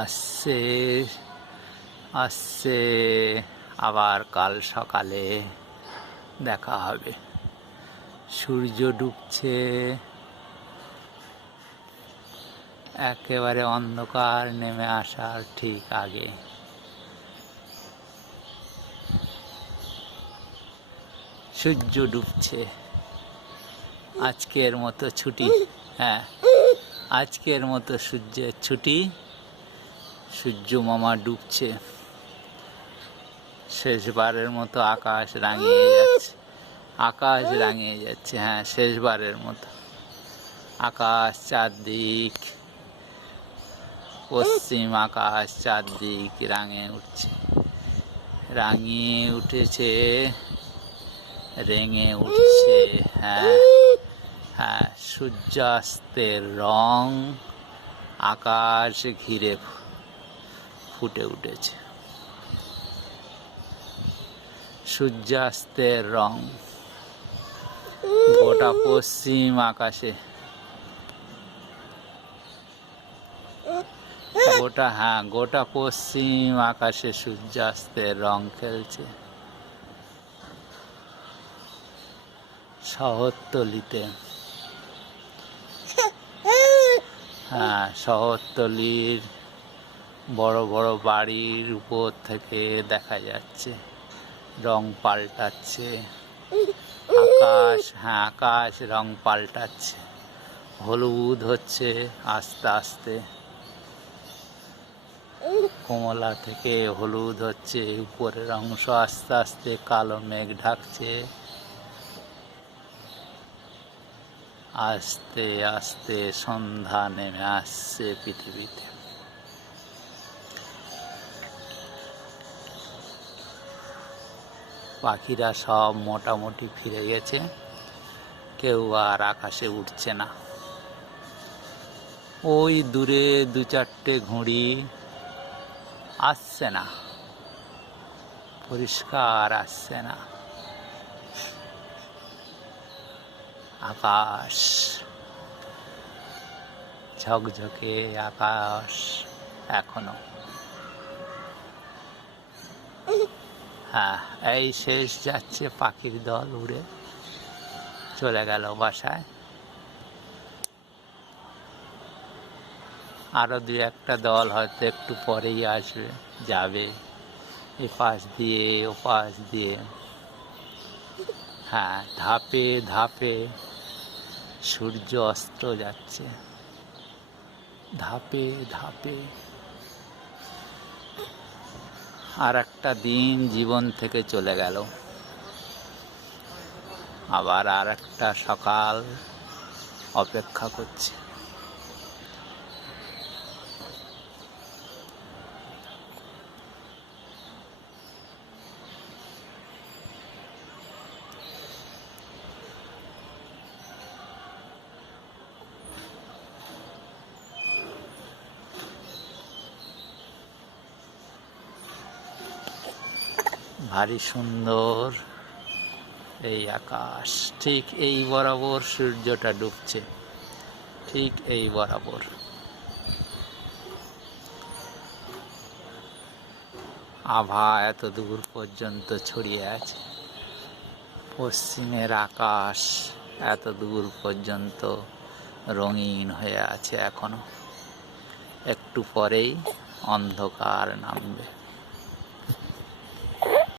আসছে আসছে আবার কাল সকালে দেখা হবে। সূর্য ডুবছে, একেবারে অন্ধকার নেমে আসার ঠিক আগে। সূর্য ডুবছে, আজকের মতো ছুটি। হ্যাঁ, আজকের মতো সূর্যের ছুটি। সূর্য মামা ডুবছে, শেষবারের মতো আকাশ রাঙিয়ে যাচ্ছে। আকাশ রাঙিয়ে যাচ্ছে, হ্যাঁ, শেষবারের মতো আকাশ চারদিক, পশ্চিম আকাশ চারদিক রাঙিয়ে উঠছে, রাঙিয়ে উঠেছে, রেঙে উঠছে। হ্যাঁ হ্যাঁ, সূর্যাস্তের রং আকাশ ঘিরে ফুটে উঠেছে। সূর্যাস্তের রং গোটা পশ্চিম আকাশে, গোটা পশ্চিম আকাশে সূর্যাস্তের রং খেলছে। শহরতলিতে, হ্যাঁ, শহরতলির বড় বড় বাড়ির উপর থেকে দেখা যাচ্ছে রং পাল্টাচ্ছে। আকাশ, হ্যাঁ, আকাশ রং পাল্টাচ্ছে, হলুদ হচ্ছে আস্তে আস্তে, কমলা থেকে হলুদ হচ্ছে, উপরের অংশ আস্তে আস্তে কালো মেঘ ঢাকছে। আস্তে আস্তে সন্ধ্যা নেমে আসছে পৃথিবীতে। পাখিরা সব মোটামুটি ফিরে গেছে, কেউ আর আকাশে উঠছে না। ওই দূরে দু চারটে ঘুড়ি আসছে না, পরিষ্কার আসছে না। আকাশ ঝকঝকে, আকাশ এখনো। হ্যাঁ, এই শেষ যাচ্ছে পাখির দল, উড়ে চলে গেল বাসায়। আরো দু একটা দল হয়তো একটু পরেই আসবে, যাবে এপাশ দিয়ে ওপাশ দিয়ে। হ্যাঁ, ধাপে ধাপে সূর্য অস্ত যাচ্ছে, ধাপে ধাপে। আর একটা দিন জীবন থেকে চলে গেল, আবার আর একটা সকাল অপেক্ষা করছে। ভারী সুন্দর এই আকাশ। ঠিক এই বরাবর সূর্যটা ডুবছে, ঠিক এই বরাবর। আভা এত দূর পর্যন্ত ছড়িয়ে আছে, পশ্চিমের আকাশ এত দূর পর্যন্ত রঙিন হয়ে আছে এখনো। একটু পরেই অন্ধকার নামবে।